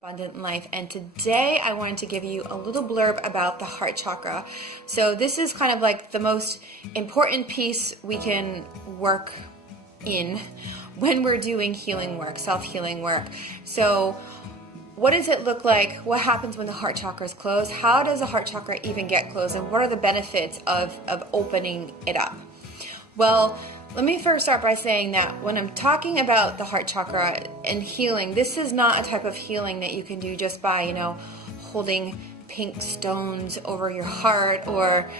Abundant life, and today I wanted to give you a little blurb about the heart chakra. So this is kind of like the most important piece we can work in when we're doing healing work, self-healing work. So what does it look like? What happens when the heart chakra is closed? How does the heart chakra even get closed, and what are the benefits of opening it up? Well, let me first start by saying that when I'm talking about the heart chakra and healing, this is not a type of healing that you can do just by, holding pink stones over your heart or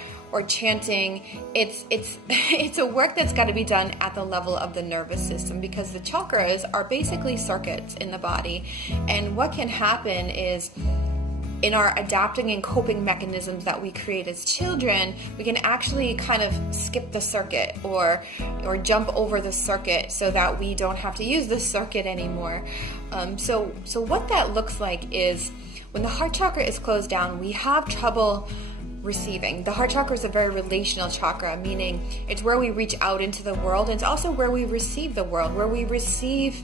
chanting. It's a work that's got to be done at the level of the nervous system, because the chakras are basically circuits in the body. And what can happen is, in our adapting and coping mechanisms that we create as children, we can actually kind of skip the circuit or jump over the circuit so that we don't have to use the circuit anymore. So what that looks like is, when the heart chakra is closed down, we have trouble receiving. The heart chakra is a very relational chakra, meaning it's where we reach out into the world, and it's also where we receive the world, where we receive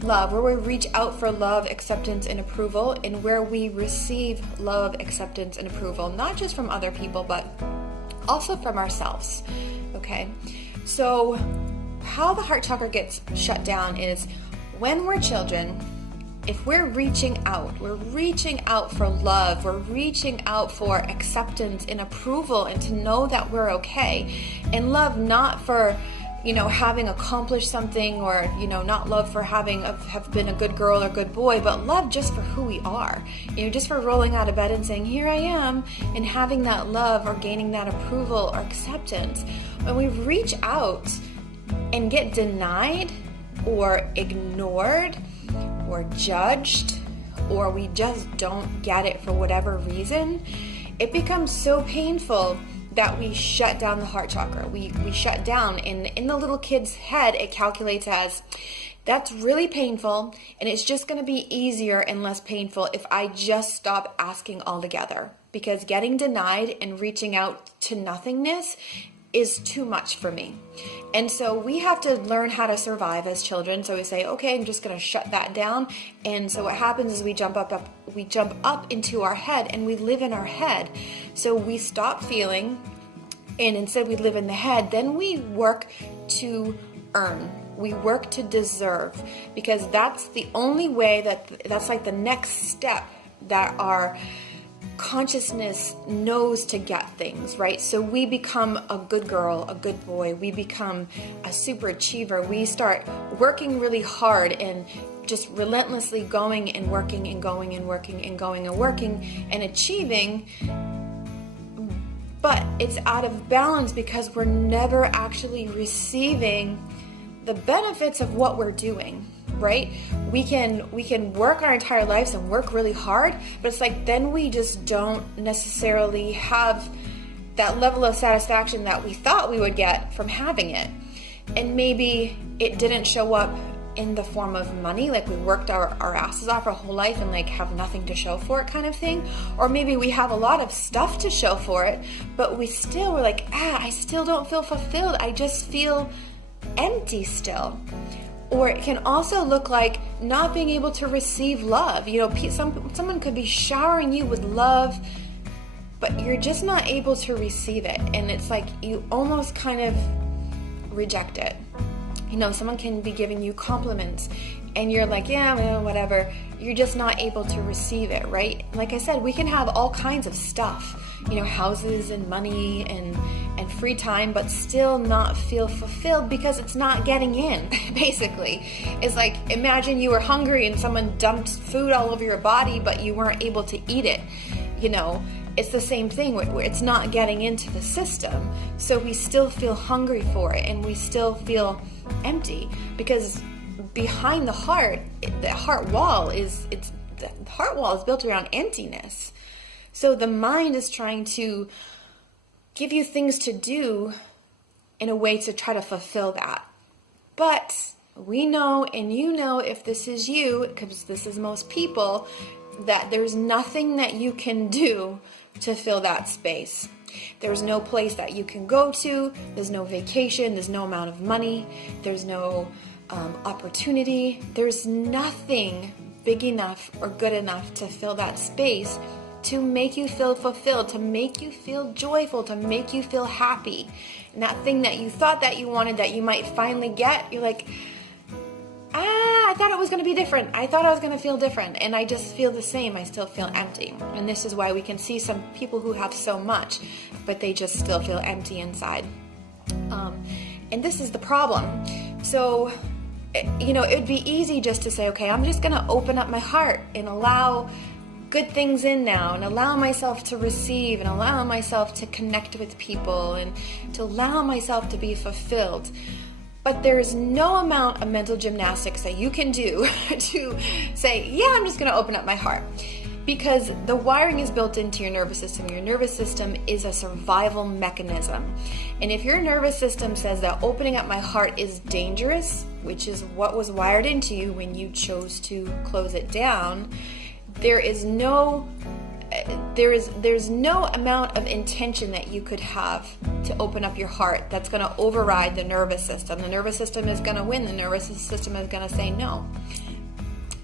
love, where we reach out for love, acceptance, and approval, and where we receive love, acceptance, and approval, not just from other people, but also from ourselves. Okay? So how the heart chakra gets shut down is, when we're children, if we're reaching out for love, we're reaching out for acceptance and approval, and to know that we're okay, and love not for having accomplished something, or, not love for have been a good girl or good boy, but love just for who we are, just for rolling out of bed and saying, here I am, and having that love or gaining that approval or acceptance. When we reach out and get denied or ignored or judged, or we just don't get it for whatever reason, it becomes so painful that we shut down the heart chakra. We shut down, and in the little kid's head, it calculates as, that's really painful, and it's just going to be easier and less painful if I just stop asking altogether, because getting denied and reaching out to nothingness is too much for me. And so we have to learn how to survive as children. So we say, okay, I'm just going to shut that down. And so what happens is we jump up into our head, and we live in our head. So we stop feeling, and instead we live in the head. Then we work to earn. We work to deserve, because that's the only way that's like the next step that our consciousness knows to get things, right? So we become a good girl, a good boy. We become a super achiever. We start working really hard and just relentlessly going and working and going and working and going and working and achieving. But it's out of balance because we're never actually receiving the benefits of what we're doing. Right? We can work our entire lives and work really hard, but it's like then we just don't necessarily have that level of satisfaction that we thought we would get from having it. And maybe it didn't show up in the form of money, like we worked our asses off our whole life and like have nothing to show for it kind of thing. Or maybe we have a lot of stuff to show for it, but we're like, I still don't feel fulfilled. I just feel empty still. Or it can also look like not being able to receive love. Someone could be showering you with love, but you're just not able to receive it. And it's like you almost kind of reject it. Someone can be giving you compliments, and you're like, yeah, whatever. You're just not able to receive it, right? Like I said, we can have all kinds of stuff, houses and money and free time, but still not feel fulfilled because it's not getting in, basically. It's like, imagine you were hungry and someone dumped food all over your body, but you weren't able to eat it. It's the same thing where it's not getting into the system. So we still feel hungry for it, and we still feel empty, because behind the heart wall is built around emptiness. So the mind is trying to give you things to do in a way to try to fulfill that. But we know, and if this is you, because this is most people, that there's nothing that you can do to fill that space. There's no place that you can go to. There's no vacation. There's no amount of money. There's no opportunity. There's nothing big enough or good enough to fill that space to make you feel fulfilled, to make you feel joyful, to make you feel happy. And that thing that you thought that you wanted that you might finally get, you're like, I thought it was going to be different. I thought I was going to feel different. And I just feel the same. I still feel empty. And this is why we can see some people who have so much, but they just still feel empty inside. And this is the problem. So, it'd be easy just to say, okay, I'm just going to open up my heart and allow good things in now, and allow myself to receive, and allow myself to connect with people, and to allow myself to be fulfilled. But there's no amount of mental gymnastics that you can do to say, yeah, I'm just going to open up my heart. Because the wiring is built into your nervous system. Your nervous system is a survival mechanism. And if your nervous system says that opening up my heart is dangerous, which is what was wired into you when you chose to close it down, there's no amount of intention that you could have to open up your heart that's going to override the nervous system. The nervous system is going to win. The nervous system is going to say no.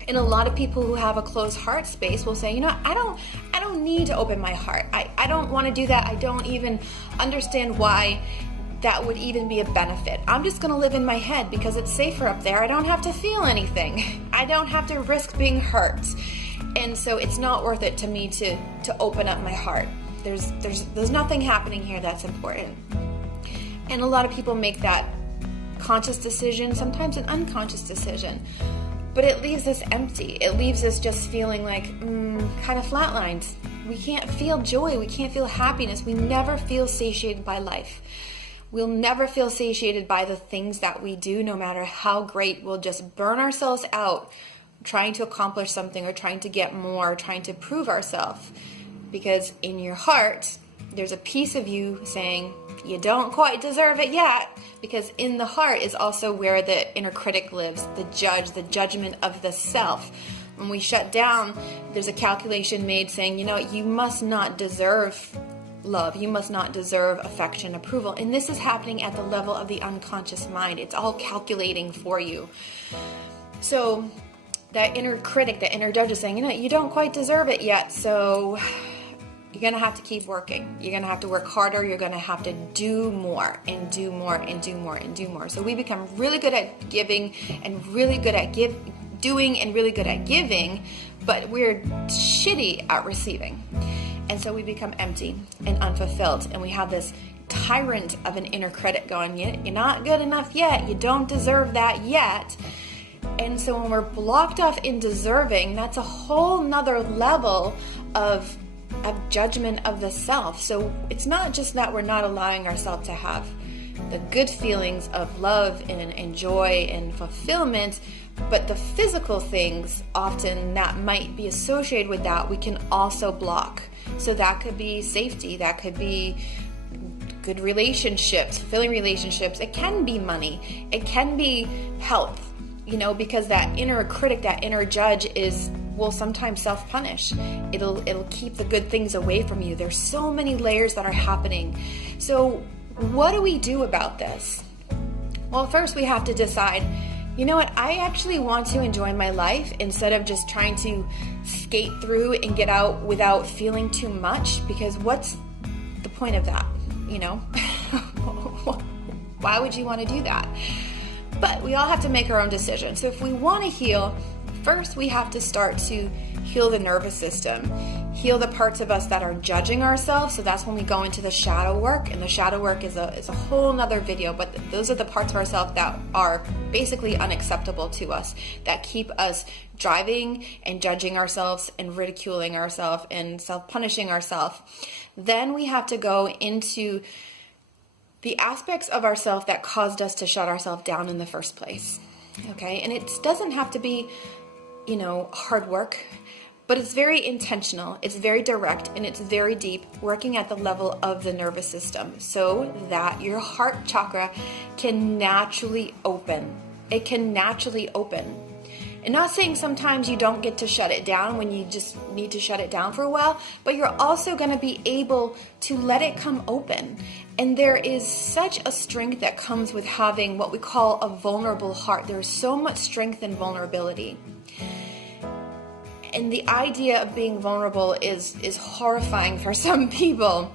And a lot of people who have a closed heart space will say, I don't need to open my heart. I don't want to do that. I don't even understand why that would even be a benefit. I'm just going to live in my head because it's safer up there. I don't have to feel anything. I don't have to risk being hurt. And so it's not worth it to me to open up my heart. There's nothing happening here that's important. And a lot of people make that conscious decision, sometimes an unconscious decision. But it leaves us empty. It leaves us just feeling like kind of flatlined. We can't feel joy. We can't feel happiness. We never feel satiated by life. We'll never feel satiated by the things that we do, no matter how great. We'll just burn ourselves out trying to accomplish something, or trying to get more, or trying to prove ourselves. Because in your heart, there's a piece of you saying, you don't quite deserve it yet. Because in the heart is also where the inner critic lives, the judge, the judgment of the self. When we shut down, there's a calculation made saying, you must not deserve love. You must not deserve affection, approval. And this is happening at the level of the unconscious mind. It's all calculating for you. So that inner critic, that inner judge is saying, you don't quite deserve it yet. So you're going to have to keep working. You're going to have to work harder. You're going to have to do more and do more and do more and do more. So we become really good at giving and really good at doing and really good at giving, but we're shitty at receiving. And so we become empty and unfulfilled. And we have this tyrant of an inner critic going, you're not good enough yet. You don't deserve that yet. And so when we're blocked off in deserving, that's a whole nother level of judgment of the self. So it's not just that we're not allowing ourselves to have the good feelings of love and joy and fulfillment, but the physical things often that might be associated with that we can also block. So that could be safety, that could be good relationships, fulfilling relationships. It can be money, it can be health, because that inner critic, that inner judge will sometimes self-punish. It'll keep the good things away from you. There's so many layers that are happening. So what do we do about this? Well, first we have to decide, I actually want to enjoy my life instead of just trying to skate through and get out without feeling too much, because what's the point of that? Why would you want to do that? But we all have to make our own decision. So if we want to heal, first we have to start to heal the nervous system, heal the parts of us that are judging ourselves. So that's when we go into the shadow work, and the shadow work is a whole nother video, but those are the parts of ourselves that are basically unacceptable to us, that keep us driving and judging ourselves and ridiculing ourselves and self-punishing ourselves. Then we have to go into the aspects of ourselves that caused us to shut ourselves down in the first place. Okay, and it doesn't have to be, hard work, but it's very intentional, it's very direct, and it's very deep, working at the level of the nervous system so that your heart chakra can naturally open. It can naturally open. And not saying sometimes you don't get to shut it down when you just need to shut it down for a while, but you're also going to be able to let it come open. And there is such a strength that comes with having what we call a vulnerable heart. There's so much strength in vulnerability. And the idea of being vulnerable is horrifying for some people.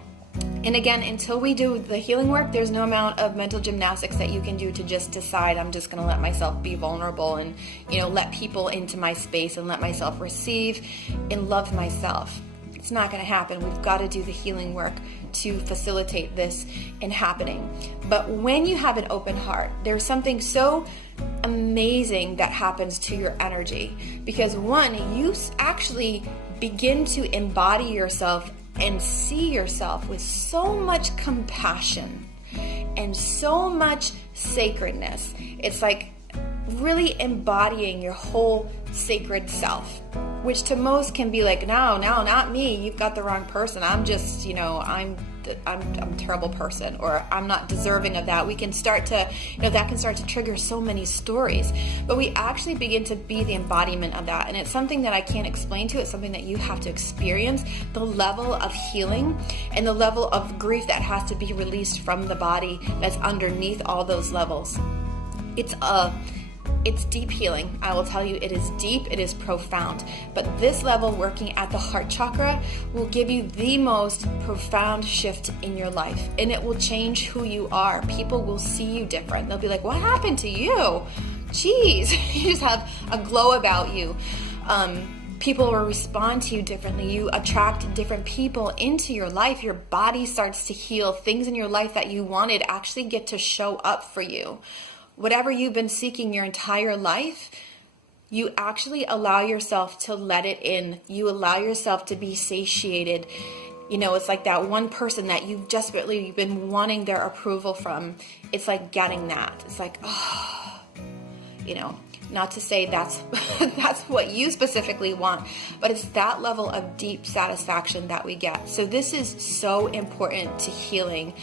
And again, until we do the healing work, there's no amount of mental gymnastics that you can do to just decide I'm just going to let myself be vulnerable and, let people into my space and let myself receive and love myself. It's not going to happen. We've got to do the healing work to facilitate this in happening. But when you have an open heart, there's something so amazing that happens to your energy. Because one, you actually begin to embody yourself and see yourself with so much compassion and so much sacredness. It's like really embodying your whole sacred self, which to most can be like, no, not me. You've got the wrong person. I'm just, I'm a terrible person, or I'm not deserving of that. We can start to, that can start to trigger so many stories. But we actually begin to be the embodiment of that. And it's something that I can't explain to you. It's something that you have to experience. The level of healing and the level of grief that has to be released from the body that's underneath all those levels. It's deep healing. I will tell you, it is deep, it is profound. But this level, working at the heart chakra, will give you the most profound shift in your life. And it will change who you are. People will see you different. They'll be like, what happened to you? Jeez, you just have a glow about you. People will respond to you differently. You attract different people into your life. Your body starts to heal. Things in your life that you wanted actually get to show up for you. Whatever you've been seeking your entire life, you actually allow yourself to let it in. You allow yourself to be satiated. It's like that one person that you've desperately been wanting their approval from. It's like getting that. It's like, not to say that's what you specifically want, but it's that level of deep satisfaction that we get. So this is so important to healing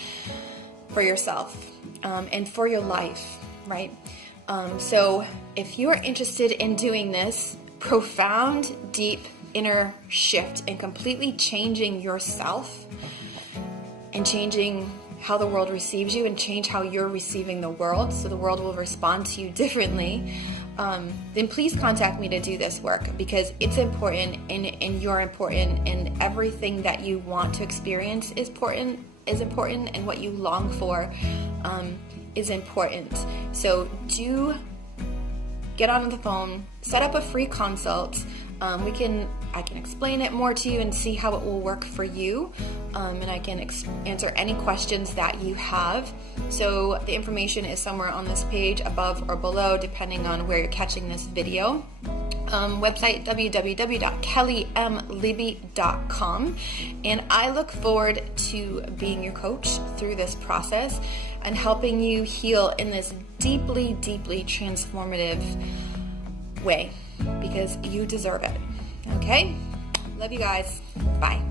for yourself and for your life. Right? So if you're interested in doing this profound, deep inner shift and completely changing yourself and changing how the world receives you and change how you're receiving the world so the world will respond to you differently, then please contact me to do this work, because it's important and you're important, and everything that you want to experience is important, and what you long for is important. So do get on the phone, set up a free consult. I can explain it more to you and see how it will work for you. And I can answer any questions that you have. So the information is somewhere on this page, above or below, depending on where you're catching this video. Website www.kellymleby.com, and I look forward to being your coach through this process and helping you heal in this deeply, deeply transformative way, because you deserve it. Okay? Love you guys. Bye.